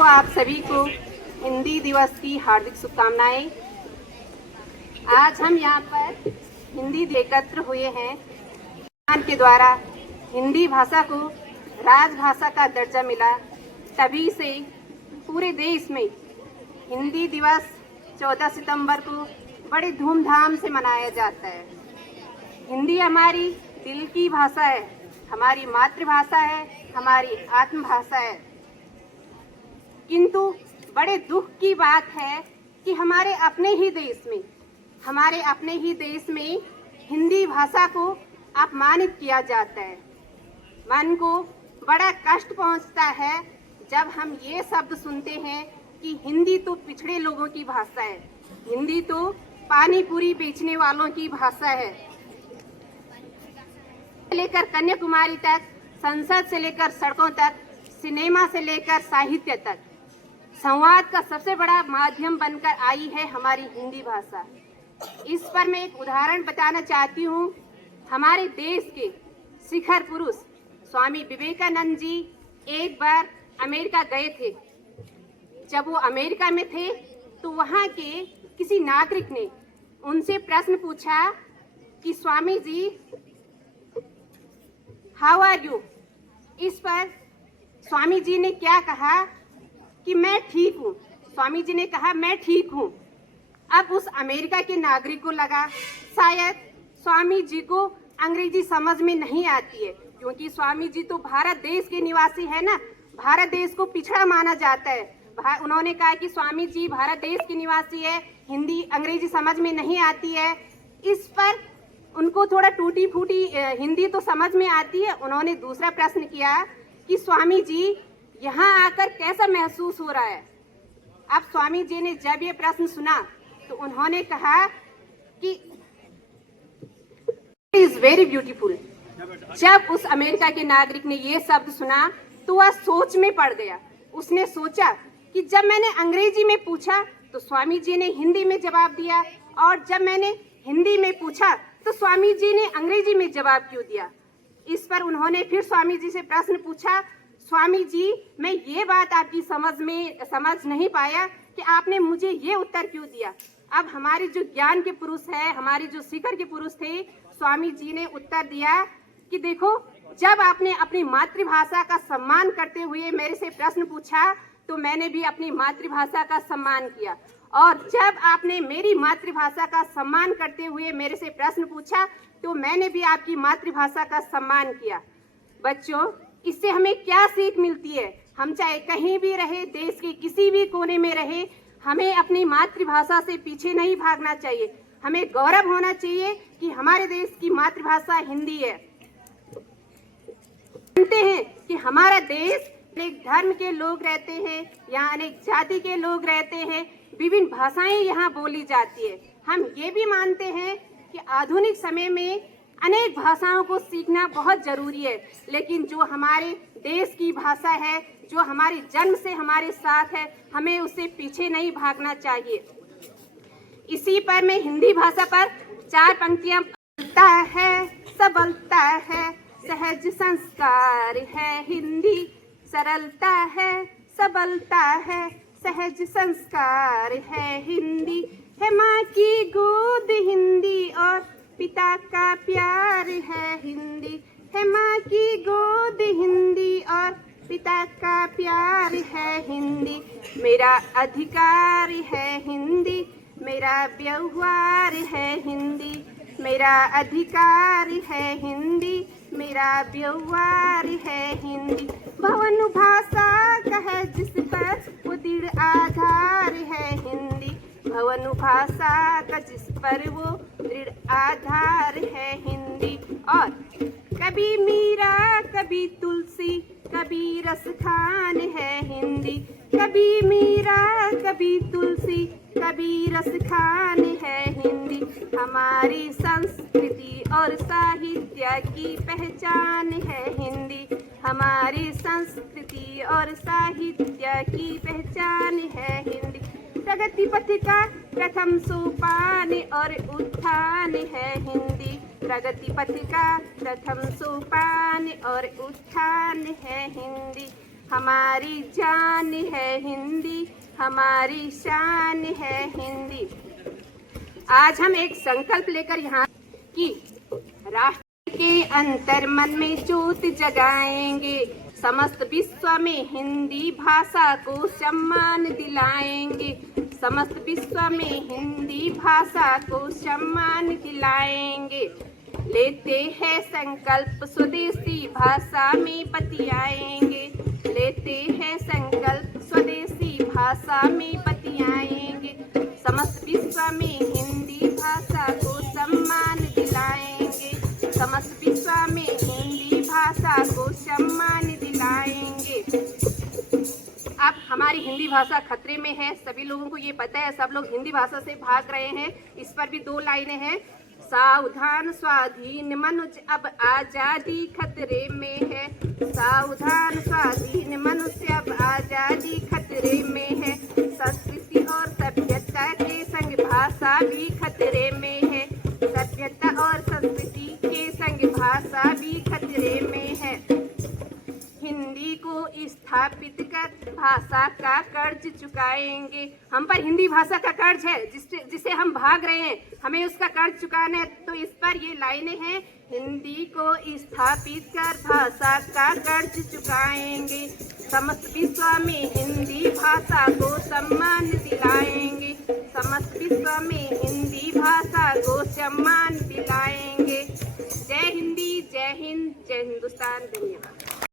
तो आप सभी को हिंदी दिवस की हार्दिक शुभकामनाएं। आज हम यहाँ पर हिंदी एकत्र हुए हैं के द्वारा हिंदी भाषा को राजभाषा का दर्जा मिला। तभी से पूरे देश में हिंदी दिवस 14 सितंबर को बड़े धूमधाम से मनाया जाता है। हिंदी हमारी दिल की भाषा है, हमारी मातृभाषा है, हमारी आत्मभाषा है। किंतु बड़े दुख की बात है कि हमारे अपने ही देश में हिंदी भाषा को अपमानित किया जाता है। मन को बड़ा कष्ट पहुंचता है जब हम ये शब्द सुनते हैं कि हिंदी तो पिछड़े लोगों की भाषा है, हिंदी तो पानी पूरी बेचने वालों की भाषा है। लेकर कन्याकुमारी तक, संसद से लेकर सड़कों तक, सिनेमा से लेकर साहित्य तक, संवाद का सबसे बड़ा माध्यम बनकर आई है हमारी हिंदी भाषा। इस पर मैं एक उदाहरण बताना चाहती हूँ। हमारे देश के शिखर पुरुष स्वामी विवेकानंद जी एक बार अमेरिका गए थे। जब वो अमेरिका में थे तो वहाँ के किसी नागरिक ने उनसे प्रश्न पूछा कि Swami ji how are you. इस पर स्वामी जी ने क्या कहा कि मैं ठीक हूँ। स्वामी जी ने कहा मैं ठीक हूँ। अब उस अमेरिका के नागरिक को लगा शायद स्वामी जी को अंग्रेजी समझ में नहीं आती है, क्योंकि स्वामी जी तो भारत देश के निवासी है ना, भारत देश को पिछड़ा माना जाता है। उन्होंने कहा कि स्वामी जी भारत देश के निवासी है, हिंदी अंग्रेजी समझ में नहीं आती है। इस पर उनको थोड़ा टूटी फूटी हिंदी तो समझ में आती है। उन्होंने दूसरा प्रश्न किया कि स्वामी जी यहाँ आकर कैसा महसूस हो रहा है। अब स्वामी जी ने जब ये प्रश्न सुना तो उन्होंने कहा कि इट इज वेरी ब्यूटीफुल। जब उस अमेरिका के नागरिक ने ये शब्द सुना तो वह सोच में पड़ गया। उसने सोचा कि जब मैंने अंग्रेजी में पूछा तो स्वामी जी ने हिंदी में जवाब दिया, और जब मैंने हिंदी में पूछा तो स्वामी जी ने अंग्रेजी में जवाब क्यों दिया। इस पर उन्होंने फिर स्वामी जी से प्रश्न पूछा, स्वामी जी मैं ये बात आपकी समझ नहीं पाया कि आपने मुझे ये उत्तर क्यों दिया। अब हमारे जो ज्ञान के पुरुष है, हमारे जो शिखर के पुरुष थे, स्वामी जी ने उत्तर दिया कि देखो, जब आपने अपनी मातृभाषा का सम्मान करते हुए मेरे से प्रश्न पूछा तो मैंने भी अपनी मातृभाषा का सम्मान किया, और जब आपने मेरी मातृभाषा का सम्मान करते हुए मेरे से प्रश्न पूछा तो मैंने भी आपकी मातृभाषा का सम्मान किया। बच्चों, इससे हमें क्या सीख मिलती है? हम चाहे कहीं भी रहे, देश के किसी भी कोने में रहे, हमें अपनी मातृभाषा से पीछे नहीं भागना चाहिए। हमें गौरव होना चाहिए कि हमारे देश की मातृभाषा हिंदी है। जानते हैं कि हमारा देश अनेक धर्म के लोग रहते हैं, यहाँ अनेक जाति के लोग रहते हैं, विभिन्न भाषाएं यहाँ बोली जाती है। हम ये भी मानते हैं कि आधुनिक समय में अनेक भाषाओं को सीखना बहुत जरूरी है, लेकिन जो हमारे देश की भाषा है, जो हमारे जन्म से हमारे साथ है, हमें उससे पीछे नहीं भागना चाहिए। इसी पर मैं हिंदी भाषा पर 4 पंक्तियां बोलता है, सबलता है, सहज संस्कार है हिंदी, सरलता है, सबलता है, सहज संस्कार है हिंदी, है माँ की गोद हिंदी और पिता का प्यार है हिंदी, है माँ की गोद हिंदी और पिता का प्यार है हिंदी, मेरा अधिकार है हिंदी, मेरा व्यवहार है हिंदी, मेरा अधिकार है हिंदी, मेरा व्यवहार है हिंदी, भवन भाषा का है जिस पर वो दृढ़ आधार है हिंदी, भवन भाषा का जिस पर वो दृढ़ आधार है हिंदी। और कभी मीरा कभी तुलसी कभी रस खान है हिंदी, कभी मीरा कभी तुलसी कभी रस खान है हिंदी, हमारी संस्कृति और साहित्य की पहचान है हिंदी, हमारी संस्कृति और साहित्य की पहचान है हिंदी, प्रगति पथ का प्रथम सोपान और उत्थान है हिंदी, प्रगति पथ का प्रथम सोपान और उत्थान है हिंदी, हमारी जान है हिंदी, हमारी शान है हिंदी। आज हम एक संकल्प लेकर यहाँ कि राष्ट्र के अंतर मन में ज्योत जगाएंगे, समस्त विश्व में हिंदी भाषा को सम्मान दिलाएंगे, समस्त विश्व में हिंदी भाषा को सम्मान दिलाएंगे। लेते हैं संकल्प स्वदेशी भाषा में बतियाएंगे, लेते हैं संकल्प स्वदेशी भाषा में बतियाएंगे, समस्त विश्व में हिंदी भाषा को सम्मान दिलाएंगे, समस्त विश्व में हिंदी भाषा को सम्मान दिलाएंगे। अब हमारी हिंदी भाषा खतरे में है, सभी लोगों को ये पता है, सब लोग हिंदी भाषा से भाग रहे हैं। इस पर भी 2 लाइनें हैं। सावधान स्वाधीन मनुष्य अब आजादी खतरे में है, सावधान स्वाधीन मनुष्य अब आजादी खतरे में है, संस्कृति और सभ्यता के संग भाषा भी खतरे में है, सभ्यता और संस्कृति के संग भाषा भी खतरे में है। हिंदी को स्थापित कर भाषा का कर्ज चुकाएंगे। हम पर हिंदी भाषा का कर्ज है, जिसे हम भाग रहे हैं, हमें उसका कर्ज चुकाना है। तो इस पर ये लाइनें हैं। हिंदी को स्थापित कर भाषा का कर्ज चुकाएंगे, समस्त विश्व में हिंदी भाषा को सम्मान दिलाएंगे, समस्त विश्व में हिंदी भाषा को सम्मान दिलाएंगे। जय हिंदी, जय हिंद, जय हिंदुस्तान। धन्यवाद।